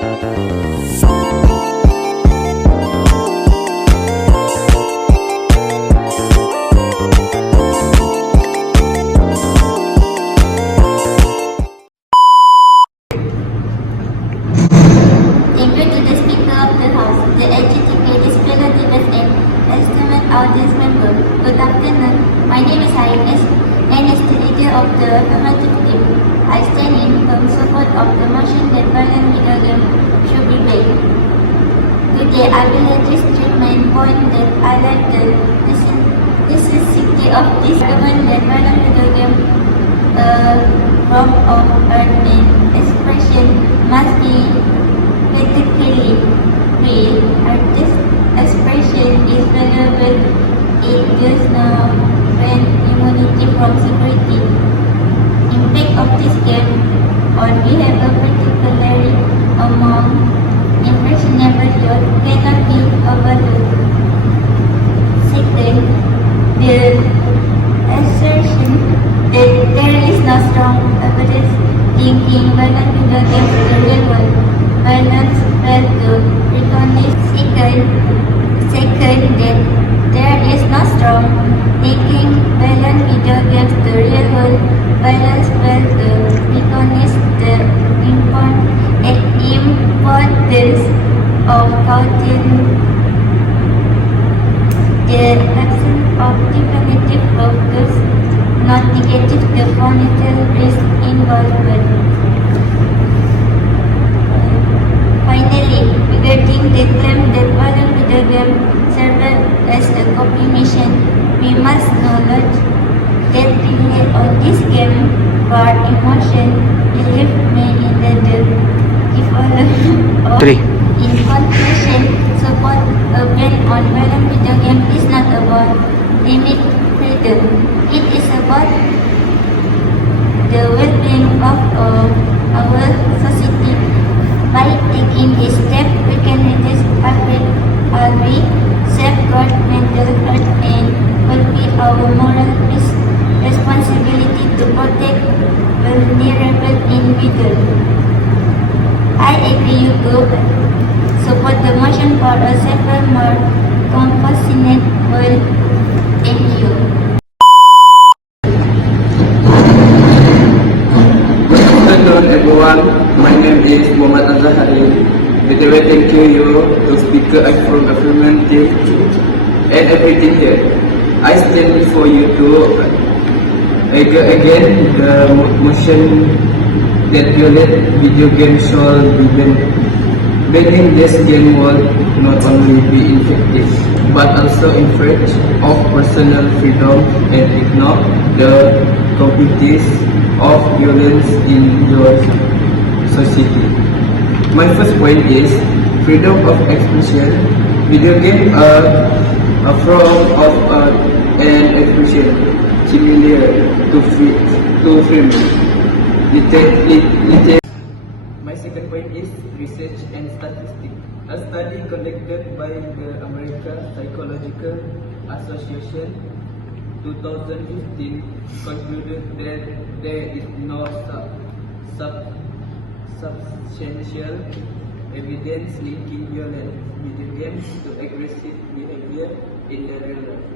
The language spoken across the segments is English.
Thank you to the Speaker of the House, the educated relatives and esteemed audience member. Good afternoon. My name is Ines and is the leader of the affirmative team. I stand in firm support of the motion that violent video game should be banned. Today I will address three main points that highlight the necessity of this government that violent video game form of art and expression must be critically free. Artist expression is valuable. It does not grant immunity from security. Impact of this game on behavior, particularly among impressionable youth, cannot be overlooked. Second, the assertion that there is no strong evidence linking violent video games to the real world violence failed to recognize. Second, that there is no strong linking violent video games to real world violence failed to recognize the importance of counting the absence of definitive proof does not negate the financial risk involved. Finally, regarding the claim that violent video game serve as a copy mission, we must acknowledge that rely on this game for emotion, belief may in the development of. In conclusion, support a ban on violent video game is not about limit freedom. It is about the well-being of our society. By taking this step, we can reduce public harm, safeguard mental health, and fulfill our moral responsibility to protect vulnerable individuals. I agree you to support the motion for a safer, more compassionate world. Thank you. Good afternoon, everyone. My name is Muhammad Azahari. Btw, thank you to Speaker from Affirmative and everything here. I stand before you to again the motion that violate video games shall be banned. Banning this game will not only be ineffective but also infringe of personal freedom and ignore the complexities of violence in your society. My first point is freedom of expression. Video games are a form of art and expression similar to film. My second point is research and statistics. A study conducted by the American Psychological Association 2015 concluded that there is no substantial evidence linking violent video games to aggressive behavior in the real life.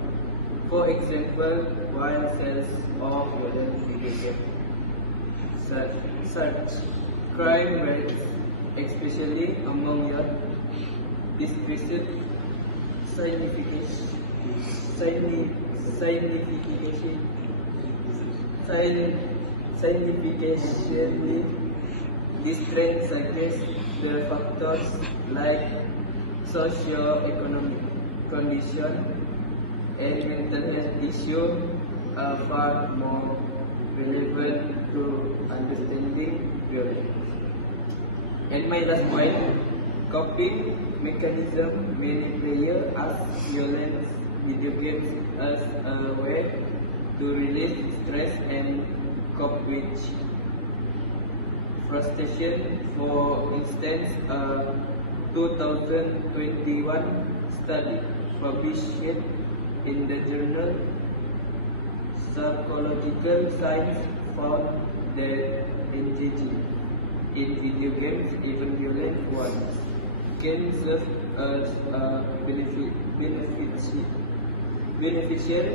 For example, while sales of violent video games such crime rates, especially among young, decreased significantly. This trend suggests the factors like socio-economic condition and mental health issues are far more relevant to understanding violence. And my last point, coping mechanism. Many players ask violence video games as a way to release stress and cope with frustration. For instance, a 2021 study published in the journal Psychological Science found that engaging in video games, even violent ones, can serve as a beneficial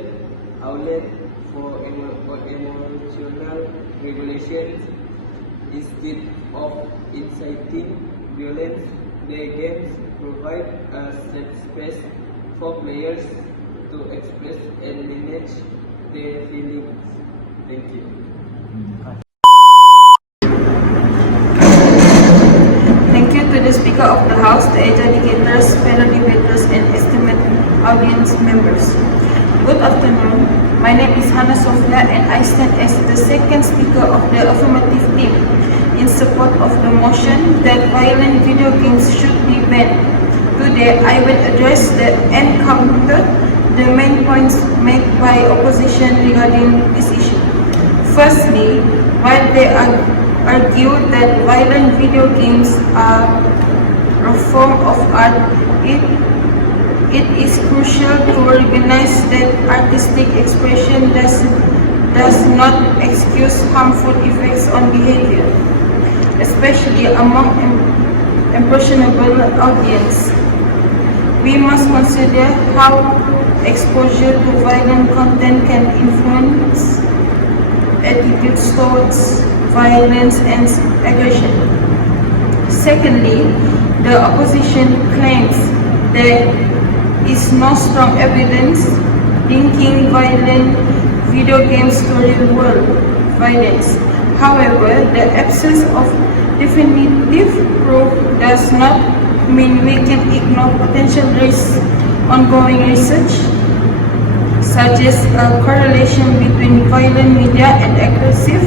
outlet for emotional regulation. Instead of inciting violence, the games provide a safe space for players to express and manage their feelings. Thank you. Thank you to the Speaker of the House, the educators, fellow debaters, and esteemed audience members. Good afternoon. My name is Hannah Sofia, and I stand as the second speaker of the affirmative team in support of the motion that violent video games should be banned. Today, I will address and counter the main points made by opposition regarding this issue. Firstly, while they argue that violent video games are a form of art, it is crucial to recognize that artistic expression does not excuse harmful effects on behavior, especially among impressionable audience. We must consider how exposure to violent content can influence attitudes towards violence and aggression. Secondly, the opposition claims there is no strong evidence linking violent video games to real-world violence. However, the absence of definitive proof does not mean we can ignore potential risks. Ongoing research suggests a correlation between violent media and aggressive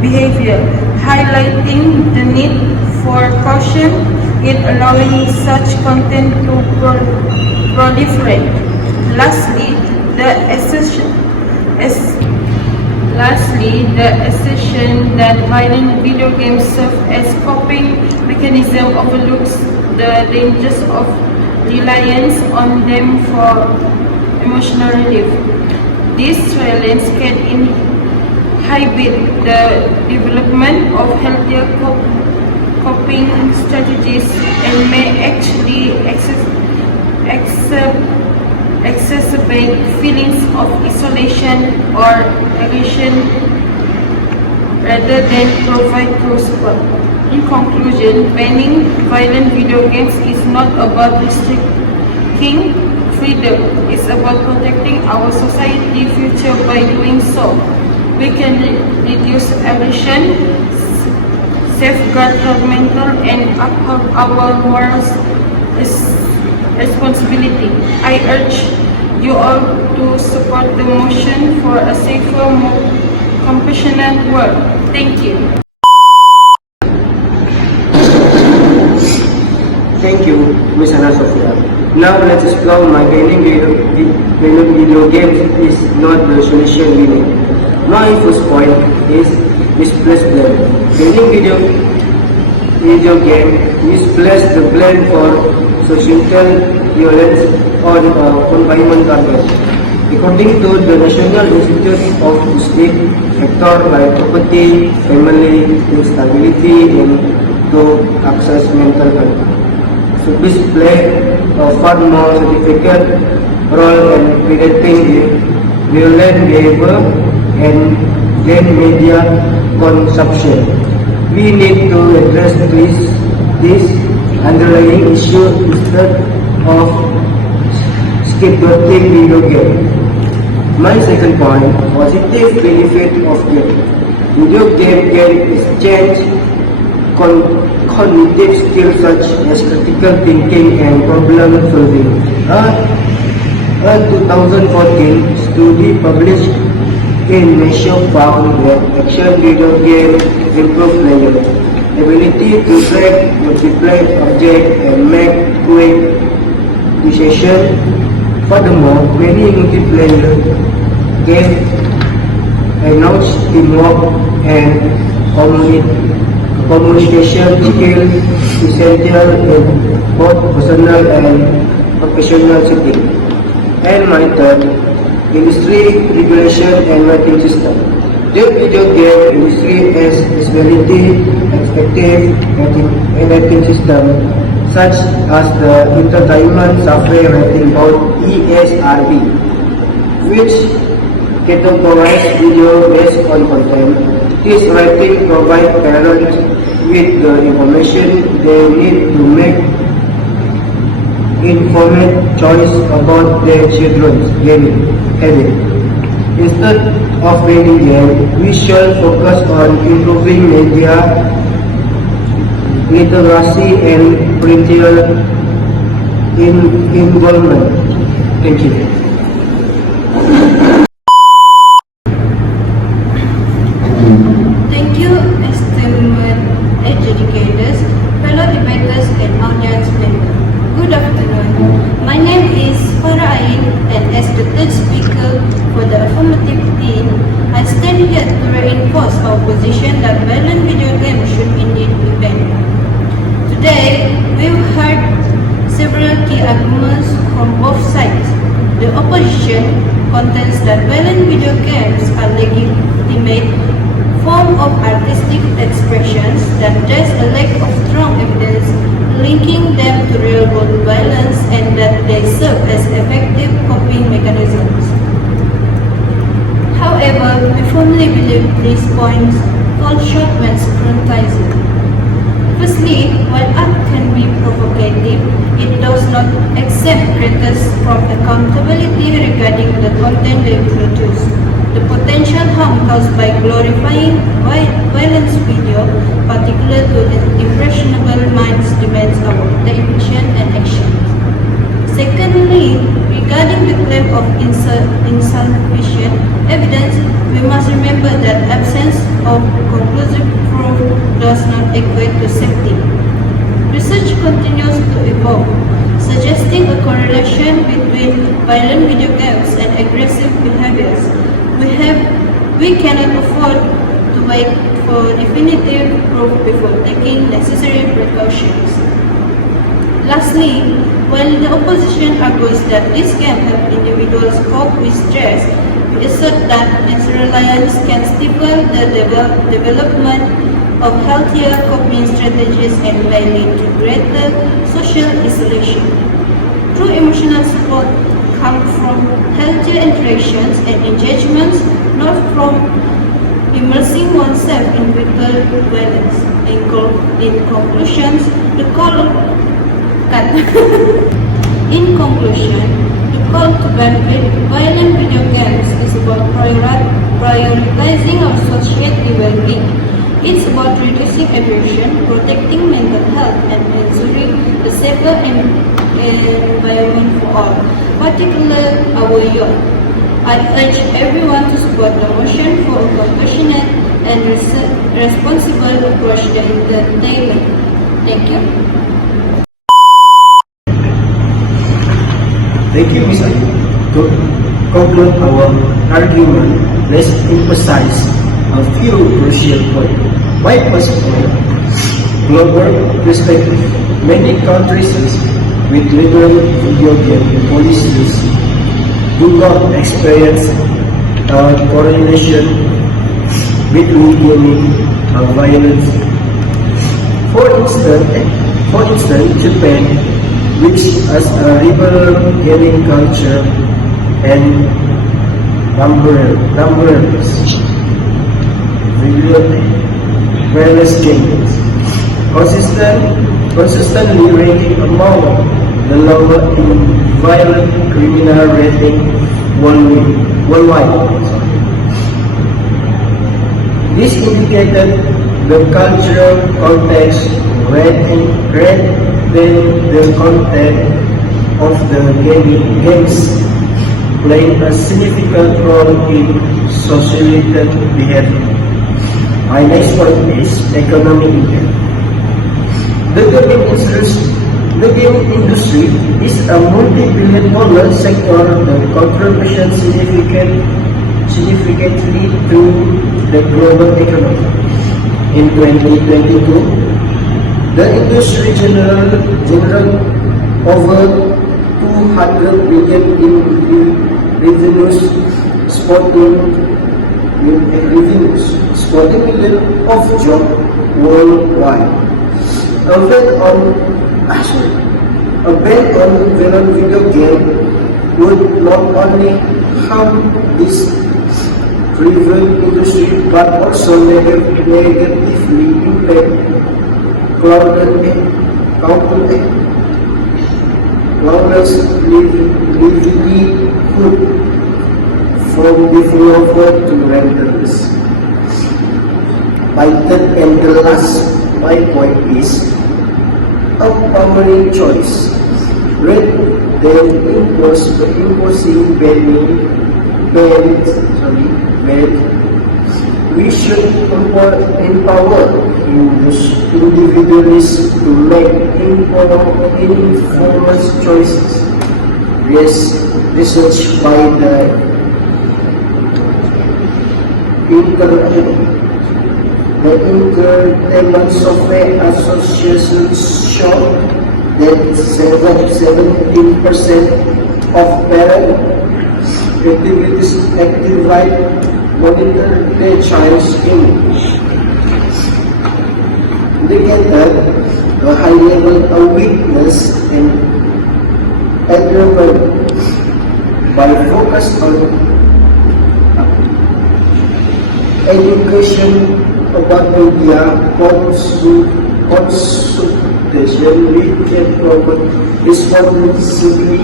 behavior, highlighting the need for caution in allowing such content to proliferate. Lastly, the assertion that violent video games serve as coping mechanism overlooks the dangers of reliance on them for emotional relief. This reliance can inhibit the development of healthier coping strategies and may actually exacerbate feelings of isolation or aggression rather than provide true support. In conclusion, banning violent video games is not about restricting freedom, it's about protecting our society future. By doing so, we can reduce aggression, safeguard our mental, and uphold our moral responsibility. I urge you all to support the motion for a safer, more compassionate world. Thank you. Thank you, Ms. Hannah Sofia. Now let's explore why banning video games is not the solution we need. My first point is misplaced blame. Banning video game misplaces the blame for societal violence on confinement targets. According to the National Institute of Justice, factors like property, family, instability, and to access mental health should play a far more significant role in preventing violent behavior and game media consumption. We need to address this underlying issue instead of scapegoating video games. My second point, positive benefit of game. Video game can exchange cognitive skills such as critical thinking and problem solving. A 2014 study published in Nature found that action video games improve player ability to track, multiply objects, and make quick decisions. Furthermore, many multiplayer games enhance teamwork and communication skills essential in both personal and professional settings. And my third, industry regulation and marketing system. The video game industry has disability effective rating system such as the Entertainment Software Rating Board (ESRB), which categorizes video based on content. This rating provides parents with the information they need to make informed choice about their children's gaming habit. Instead of banning them, we shall focus on improving media literacy and parental involvement. Thank you. Thank you, esteemed educators, fellow debaters, and audience members. Good afternoon. My name is Farah Ain, and as the third speaker for the affirmative team, I stand here to reinforce our position that violent video games should indeed be banned. Today, we've heard several key arguments from both sides. The opposition contends that violent video games are legitimate form of artistic expressions, that there's a lack of strong evidence linking them to real-world violence, and that they serve as effective coping mechanisms. However, we firmly believe these points fall short when scrutinized. Firstly, while art can be provocative, it does not exempt creators from accountability regarding the content they produce. The potential harm caused by glorifying violence video, particularly to impressionable minds, demands our attention and action. Secondly, regarding the claim of insufficient evidence, we must remember that absence of conclusive proof does not equate to safety. Research continues to evolve, suggesting a correlation between violent video games and aggressive behaviors. We cannot afford to wait for definitive proof before taking necessary precautions. Lastly, while the opposition argues that this game helps individuals cope with stress, we assert that its reliance can stifle the development of healthier coping strategies and may lead to greater social isolation. True emotional support comes from healthier interactions and engagements, not from immersing oneself in brutal violence. In conclusion, the call to ban violent video games is about prioritizing our society well-being. It's about reducing aggression, protecting mental health, and ensuring a safer environment for all, particularly our youth. I urge everyone to support the motion for a compassionate and responsible approach to entertainment. Thank you. Thank you, Ms. Ayu. To conclude our argument, let's emphasize a few crucial points. My first point, global perspective. Many countries with liberal video game policies do not experience a correlation between gaming and violence. For instance, Japan, which has a liberal gaming culture and numerous violence games, consistently ranking among the lower in violent criminal rating worldwide. This indicated the cultural context rather than the content of the games playing a significant role in societal behavior. My next point is economic impact. The gaming industry is a multi-billion-dollar sector that contributes significantly to the global economy. In 2022, the industry generated over 200 billion in revenues, sporting million of jobs worldwide. A ban on a ban on violent video game would not only harm this driven industry but also negatively impact cloudless livelihood from developer to renters. My third and the last my point is empowering choice rather than imposing ban. We should empower individuals to make informed choices. Research by the Entertainment Software Association show that 17% of parents actively monitor their child's image. Indicated a high level of weakness and aggravated by focus on education about media consultation, we can promote responsibly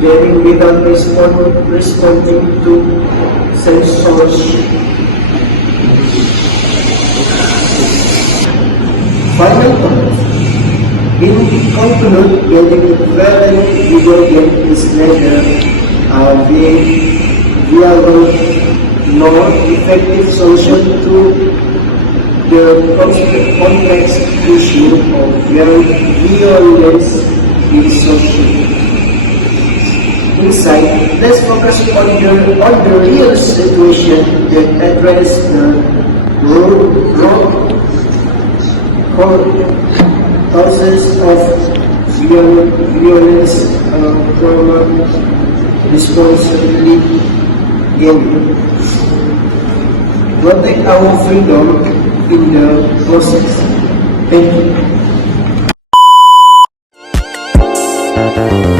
getting without responding to censorship. Final thought. In conclusion, getting violent video game is neither viable nor effective solution to the complex issue of violence in society. Instead, let's focus on the real situation that address the root causes of violence from responsibly gaming. Protect our freedom in the process. Thank you.